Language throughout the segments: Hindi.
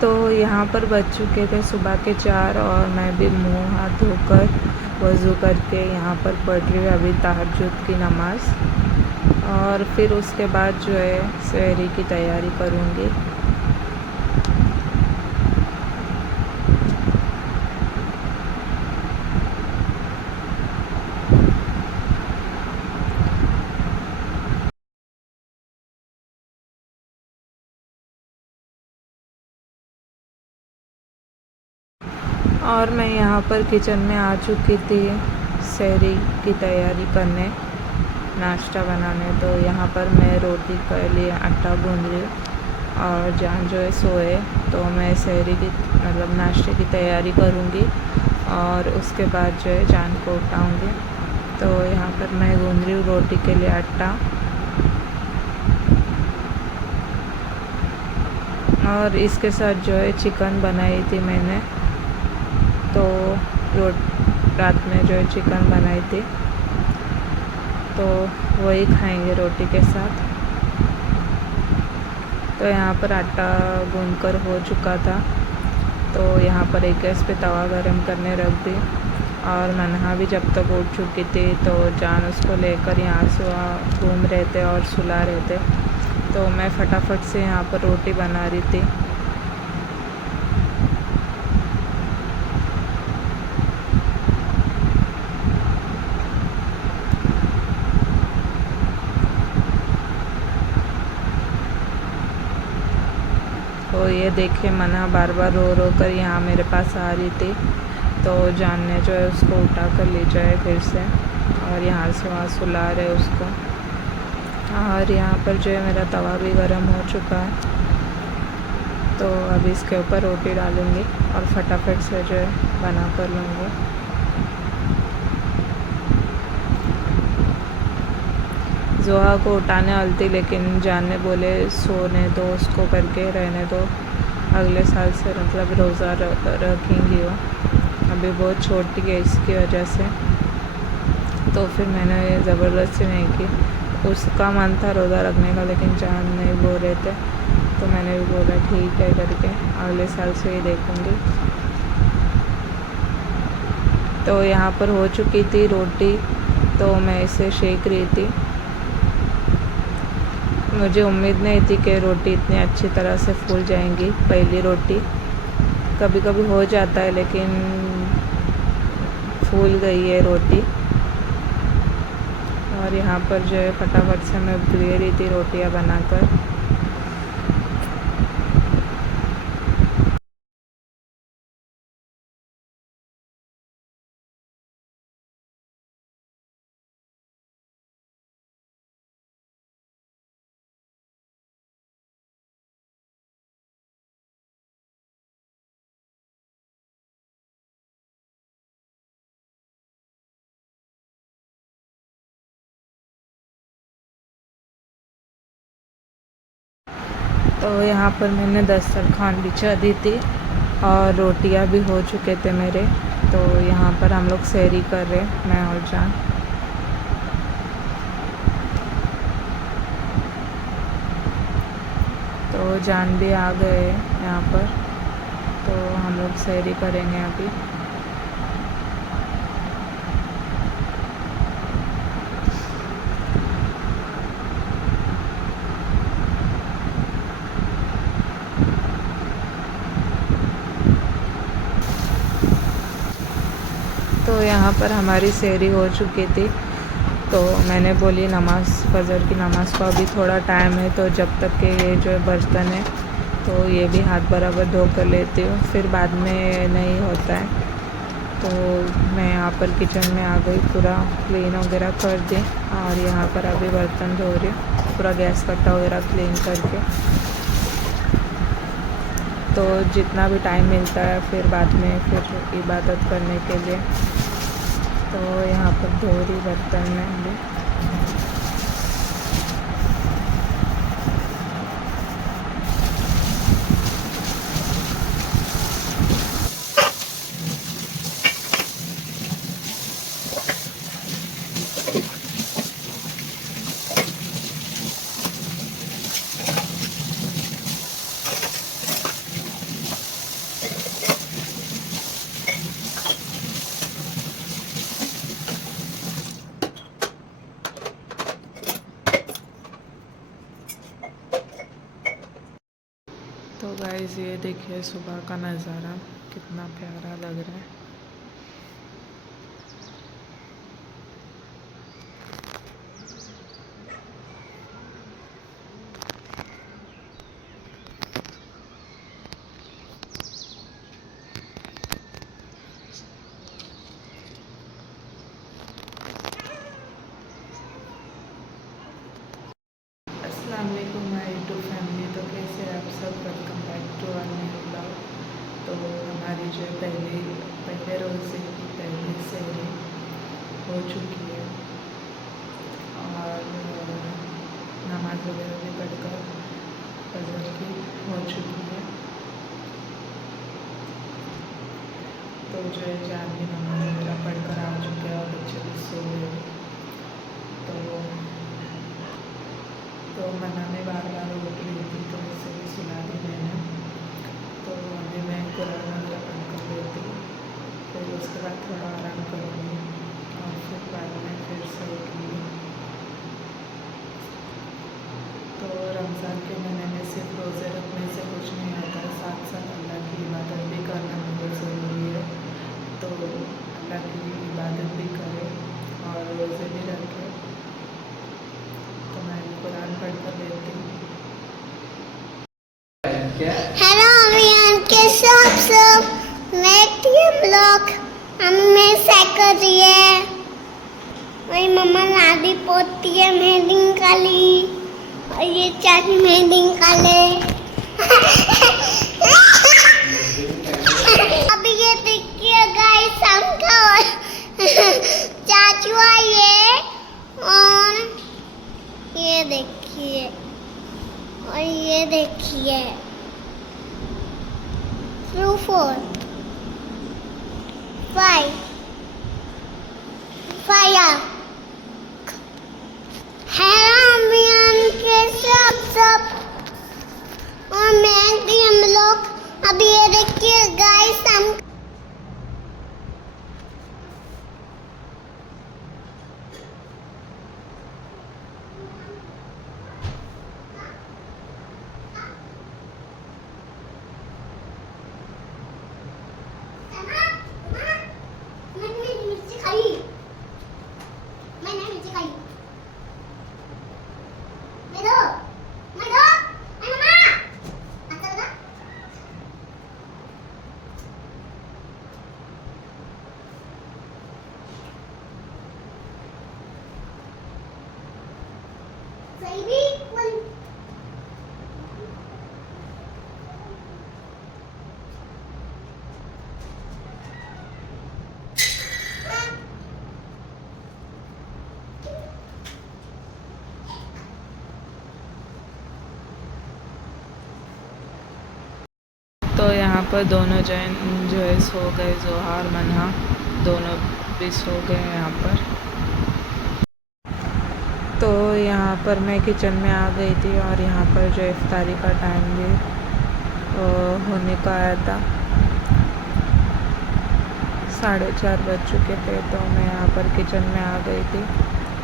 तो यहाँ पर बज चुके थे सुबह के 4 और मैं भी मुँह हाथ धोकर वज़ू करके यहाँ पर पढ़ रही हूँ अभी तहज्जुद की नमाज़। और फिर उसके बाद जो है सहरी की तैयारी करूँगी। और मैं यहाँ पर किचन में आ चुकी थी सहरी की तैयारी करने, नाश्ता बनाने। तो यहाँ पर मैं रोटी के लिए आटा गूँध रही हूँ और जान जो है सोए, तो मैं सहरी की मतलब नाश्ते की तैयारी करूँगी और उसके बाद जो है जान को उठाऊँगी। तो यहाँ पर मैं गूँध रही हूँ रोटी के लिए आटा। और इसके साथ जो है चिकन बनाई थी मैंने, तो रात में जो है चिकन बनाई थी, तो वही खाएंगे रोटी के साथ। तो यहाँ पर आटा गूँधकर हो चुका था, तो यहाँ पर एक गैस पे तवा गरम करने रख दी। और मन्हा भी जब तक उठ चुकी थी, तो जान उसको लेकर यहाँ से वहाँ घूम रहे थे और सुला रहे थे। तो मैं फटाफट से यहाँ पर रोटी बना रही थी। तो ये देखिए मन्हा बार बार रो रो कर यहाँ मेरे पास आ रही थी, तो जान ने जो है उसको उठा कर ले जाए फिर से और यहाँ से वहाँ सुला रहे उसको। और यहाँ पर जो है मेरा तवा भी गर्म हो चुका है, तो अभी इसके ऊपर रोटी डालूँगी और फटाफट से जो है बना कर लूँगी। जोहा को उठाने वाली थी, लेकिन जान ने बोले सोने दो उसको, करके रहने दो, अगले साल से मतलब रोज़ा रखेंगी वो, अभी बहुत छोटी है इसकी वजह से। तो फिर मैंने ज़बरदस्ती नहीं की, उसका मन था रोज़ा रखने का लेकिन जान नहीं बोल रहे थे, तो मैंने भी बोला ठीक है करके, अगले साल से ही देखूँगी। तो यहाँ पर हो चुकी थी रोटी, तो मैं इसे सेक रही थी। मुझे उम्मीद नहीं थी कि रोटी इतनी अच्छी तरह से फूल जाएंगी, पहली रोटी। कभी कभी हो जाता है, लेकिन फूल गई है रोटी। और यहाँ पर जो है फटाफट से मैं ले रही थी रोटियाँ बनाकर। तो यहाँ पर मैंने दस्तरखान बिछा दी थी और रोटियाँ भी हो चुके थे मेरे। तो यहाँ पर हम लोग सहरी कर रहे, मैं और जान। तो जान भी आ गए यहाँ पर, तो हम लोग सहरी करेंगे अभी। तो यहाँ पर हमारी सहरी हो चुकी थी, तो मैंने बोली नमाज़ फ़जर की नमाज़ को अभी थोड़ा टाइम है, तो जब तक के ये जो बर्तन है तो ये भी हाथ बराबर धो कर लेती हूँ, फिर बाद में नहीं होता है। तो मैं यहाँ पर किचन में आ गई, पूरा क्लीन वगैरह कर दी और यहाँ पर अभी बर्तन धो रही हूँ, पूरा गैस कट्टा वगैरह क्लीन करके। तो जितना भी टाइम मिलता है फिर बाद में फिर इबादत करने के लिए, तो यहाँ पर धो रही बर्तन में भी। तो गाइस ये देखिए सुबह का नज़ारा कितना प्यारा लग रहा है। अस्सलाम वालेकुम माय यूट्यूब फैमिली। तो कैसे हैं आप सब? Welcome back to our new blog. तो हमारी जो पहले रोज़ की पहली सहरी हो चुकी है और नमाज वगैरह भी पढ़कर फजर की हो चुकी है। तो जो है जान भी नमाज वगैरह पढ़कर आ चुके हैं और बच्चे भी सो गए। तो मना में बार बार उठ रही थी तो उससे भी सुला दी मैंने। तो अभी मैं कुरान वगैरह पढ़ कर लेती, फिर उसके बाद थोड़ा आराम करूँगी और फिर बाद में फिर सोऊंगी। तो रमज़ान के महीने में सिर्फ रोज़े रखने से कुछ नहीं आता, साथ साथ अल्लाह की इबादत भी करना बहुत ज़रूरी है। तो अल्लाह की इबादत भी करें और रोज़े भी रखें। तो मैं कुरान पढ़ कर लेती हूँ। हेलो अभियान के सब मैं ब्लॉग हमें कर रही है। मेरी मम्मा लादी पोती है मेहंदी निकाली और ये चाची मेहंदी निकाले। अभी ये देखिए गाइस हमका चाचू आई है और ये देखिए और ये देखिए 2 4 5 फायर के सब और मैं भी हम लोग अभी ये देखिए गाइस हम तो यहाँ पर दोनों जैन जो है सो गए, जोहा और मन्हा दोनों भी सो गए यहाँ पर। तो यहाँ पर मैं किचन में आ गई थी और यहाँ पर जो इफ्तारी का टाइम भी होने को आया था। 4:30 बज चुके थे तो मैं यहाँ पर किचन में आ गई थी।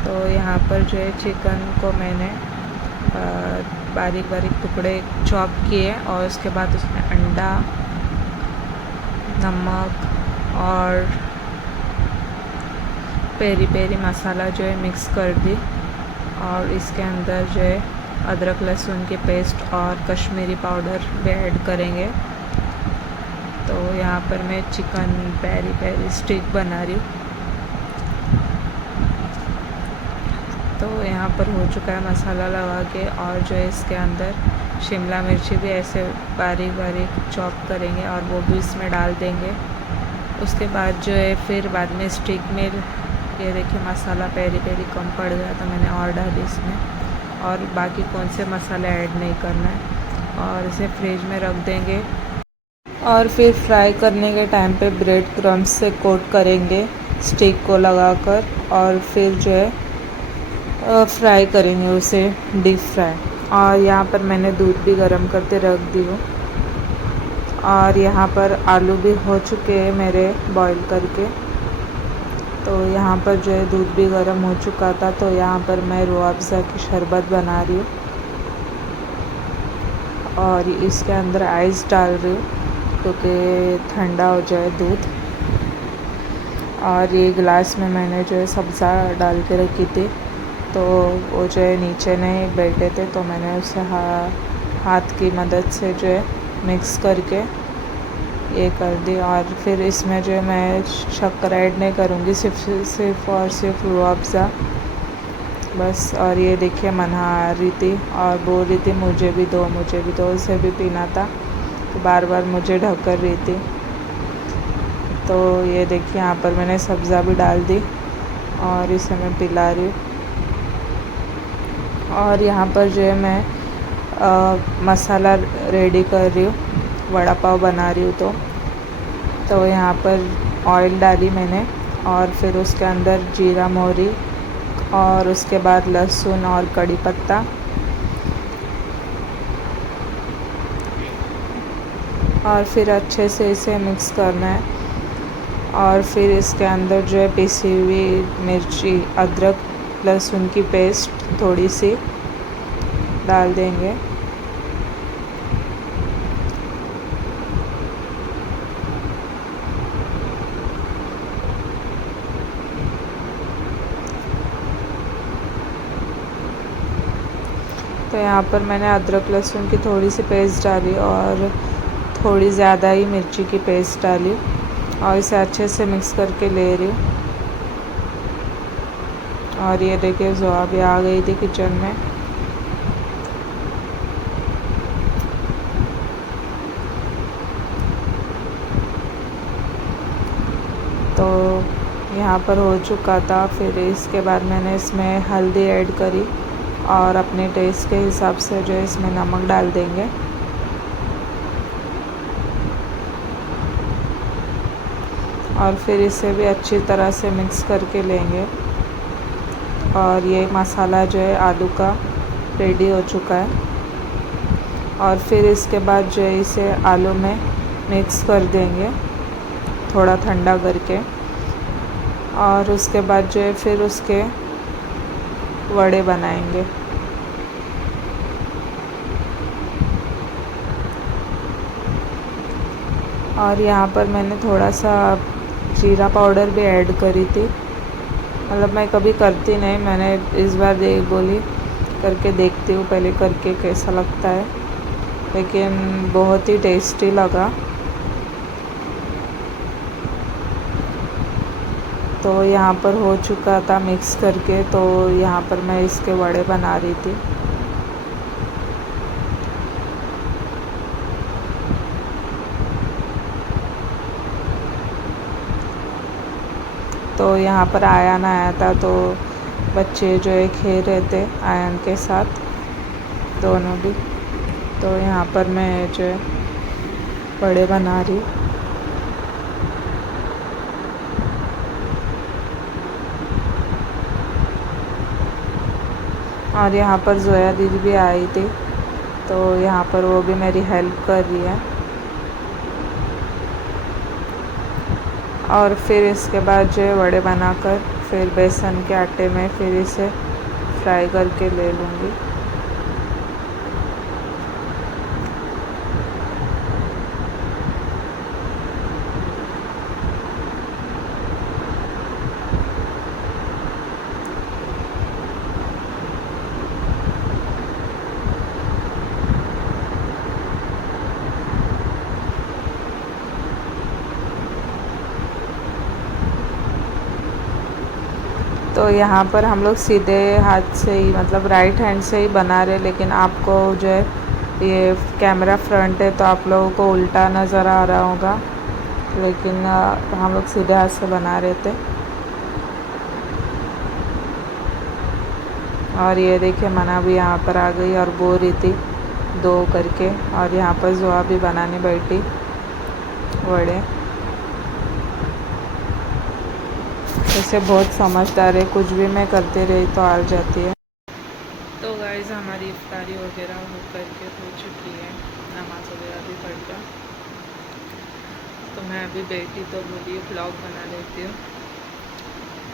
तो यहाँ पर जो है चिकन को मैंने बारीक बारीक टुकड़े चॉप किए और उसके बाद उसमें अंडा, नमक और पेरी पेरी मसाला जो है मिक्स कर दी और इसके अंदर जो है अदरक लहसुन की पेस्ट और कश्मीरी पाउडर भी ऐड करेंगे। तो यहाँ पर मैं चिकन पेरी पेरी स्टिक बना रही हूँ। तो यहाँ पर हो चुका है मसाला लगा के और जो है इसके अंदर शिमला मिर्ची भी ऐसे बारीक बारीक चॉप करेंगे और वो भी इसमें डाल देंगे। उसके बाद जो है फिर बाद में स्टिक में ये देखिए मसाला पेरी पेरी कम पड़ गया तो मैंने और डाली इसमें, और बाकी कौन से मसाले ऐड नहीं करना है और इसे फ्रिज में रख देंगे। और फिर फ्राई करने के टाइम पे ब्रेड क्रम्स से कोट करेंगे स्टिक को लगाकर और फिर जो है फ्राई करेंगे उसे, डीप फ्राई। और यहाँ पर मैंने दूध भी गर्म करते रख दी हूँ और यहाँ पर आलू भी हो चुके हैं मेरे बॉईल करके। तो यहाँ पर जो है दूध भी गर्म हो चुका था तो यहाँ पर मैं रूह अफ़ज़ा की शरबत बना रही हूँ और इसके अंदर आइस डाल रही हूँ क्योंकि ठंडा हो जाए दूध। और ये गिलास में मैंने जो है सब्ज़ा डाल के रखी थी, तो वो जो है नीचे नहीं बैठे थे, तो मैंने उसे हाथ की मदद से जो है मिक्स करके ये कर दी। और फिर इसमें जो है मैं शक्कर ऐड नहीं करूँगी, सिर्फ और सिर्फ रूह अफ़ज़ा बस। और ये देखिए मन्हा आ रही थी और बोल रही थी मुझे भी दो, उसे भी पीना था, तो बार बार मुझे ढक कर रही थी। तो ये देखिए यहाँ पर मैंने सब्ज़ा भी डाल दी और इसे मैं पिला रही हूँ। और यहाँ पर जो है मैं मसाला रेडी कर रही हूँ, वड़ा पाव बना रही हूँ। तो यहाँ पर ऑयल डाली मैंने और फिर उसके अंदर जीरा मोहरी और उसके बाद लहसुन और कड़ी पत्ता, और फिर अच्छे से इसे मिक्स करना है। और फिर इसके अंदर जो है पिसी हुई मिर्ची, अदरक लहसुन की पेस्ट थोड़ी सी डाल देंगे। तो यहाँ पर मैंने अदरक लहसुन की थोड़ी सी पेस्ट डाली और थोड़ी ज़्यादा ही मिर्ची की पेस्ट डाली और इसे अच्छे से मिक्स करके ले रही हूँ। और ये देखिए ज़ोआ भी आ गई थी किचन में। तो यहाँ पर हो चुका था। फिर इसके बाद मैंने इसमें हल्दी ऐड करी और अपने टेस्ट के हिसाब से जो है इसमें नमक डाल देंगे। और फिर इसे भी अच्छी तरह से मिक्स करके लेंगे। और ये मसाला जो है आलू का रेडी हो चुका है। और फिर इसके बाद जो है इसे आलू में मिक्स कर देंगे थोड़ा ठंडा करके। और उसके बाद जो है फिर उसके वड़े बनाएंगे। और यहाँ पर मैंने थोड़ा सा जीरा पाउडर भी ऐड करी थी, मतलब मैं कभी करती नहीं, मैंने इस बार बोली करके देखती हूँ पहले करके कैसा लगता है, लेकिन बहुत ही टेस्टी लगा। तो यहाँ पर हो चुका था मिक्स करके, तो यहाँ पर मैं इसके वड़े बना रही थी। तो यहाँ पर आयन आया था, तो बच्चे जो है खेल रहे थे आयन के साथ दोनों भी। तो यहाँ पर मैं जो है वड़े बना रही। और यहाँ पर जोया दीदी भी आई थी, तो यहाँ पर वो भी मेरी हेल्प कर रही है। और फिर इसके बाद जो है वड़े बनाकर फिर बेसन के आटे में फिर इसे फ्राई करके ले लूँगी। तो यहाँ पर हम लोग सीधे हाथ से ही, मतलब राइट हैंड से ही बना रहे, लेकिन आपको जो है ये कैमरा फ्रंट है तो आप लोगों को उल्टा नज़र आ रहा होगा, लेकिन हम लोग सीधे हाथ से बना रहे थे। और ये देखिए मना भी यहाँ पर आ गई और बोल रही थी दो करके। और यहाँ पर जोआ भी बनाने बैठी वड़े। ऐसे बहुत समझदार है, कुछ भी मैं करते रही तो आ जाती है। तो गाइस हमारी इफ्तारी वगैरह हो करके हो चुकी है, नमाज वगैरह भी पढ़ कर। तो मैं अभी बैठी तो बोली ब्लॉग बना लेती हूँ।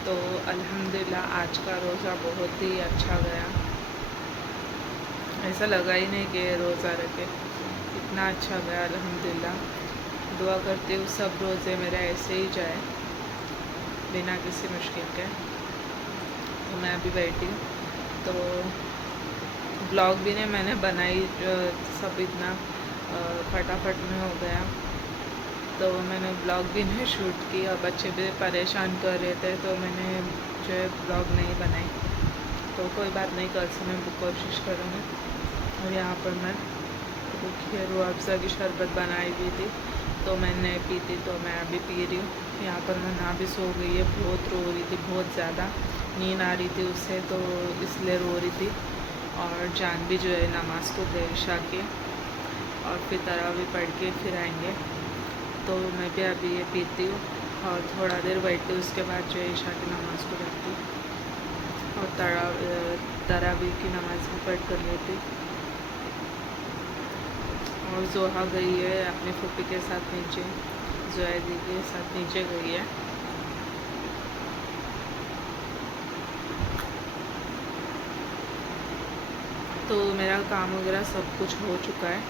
तो अल्हम्दुलिल्लाह आज का रोज़ा बहुत ही अच्छा गया। ऐसा लगा ही नहीं कि रोज़ा रखे, इतना अच्छा गया अल्हम्दुलिल्लाह। दुआ करती हूँ सब रोज़े मेरे ऐसे ही जाए बिना किसी मुश्किल के। तो मैं अभी बैठी हूँ, तो ब्लॉग भी नहीं मैंने बनाई, सब इतना फटाफट में हो गया, तो मैंने ब्लॉग भी नहीं शूट की और बच्चे भी परेशान कर रहे थे, तो मैंने जो है ब्लॉग नहीं बनाई। तो कोई बात नहीं, कल से मैं कोशिश करूँगी। और यहाँ पर मैं देखिए रूह अफ़ज़ा की शरबत बनाई हुई थी, तो मैंने नहीं पी थी, तो मैं अभी पी रही हूँ। यहाँ पर मैं ना भी सो गई है, बहुत रो रही थी, बहुत ज़्यादा नींद आ रही थी उससे, तो इसलिए रो रही थी। और जान भी जो है नमाज़ को गए इशा के, और फिर तरावी पढ़ के फिर आएंगे। तो मैं भी अभी ये पीती हूँ और थोड़ा देर बैठती हूँ, उसके बाद जो है इशा की नमाज़ को जाती हूँ और तरावी की नमाज़ भी पढ़ कर लेती हूँ। और जोहा गई है अपनी फूफी के साथ नीचे, जोया दीदी के साथ नीचे गई है। तो मेरा काम वगैरह सब कुछ हो चुका है,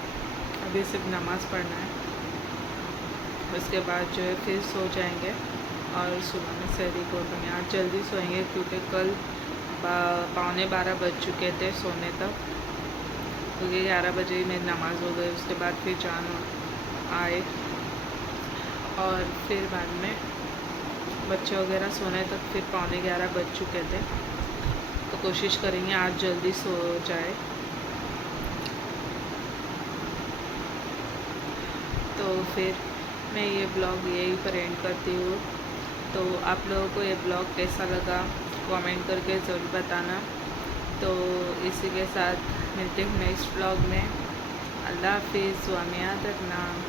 अभी सिर्फ नमाज़ पढ़ना है। उसके बाद जो है फिर सो जाएंगे और सुबह में सहरी को तो आज जल्दी सोएंगे, क्योंकि कल 11:15 बज चुके थे सोने तक, क्योंकि 11 बजे ही मेरी नमाज़ हो गई। उसके बाद फिर जान आए और फिर बाद में बच्चे वगैरह सोने तक फिर 11:15 बज चुके थे। तो कोशिश करेंगे आज जल्दी सो जाए। तो फिर मैं ये ब्लॉग यहीं पर एंड करती हूँ। तो आप लोगों को ये ब्लॉग कैसा लगा कमेंट करके ज़रूर बताना। तो इसी के साथ मिलते हैं नेक्स्ट ब्लॉग में। अल्लाह हाफिज़, स्वामिया तक नाम।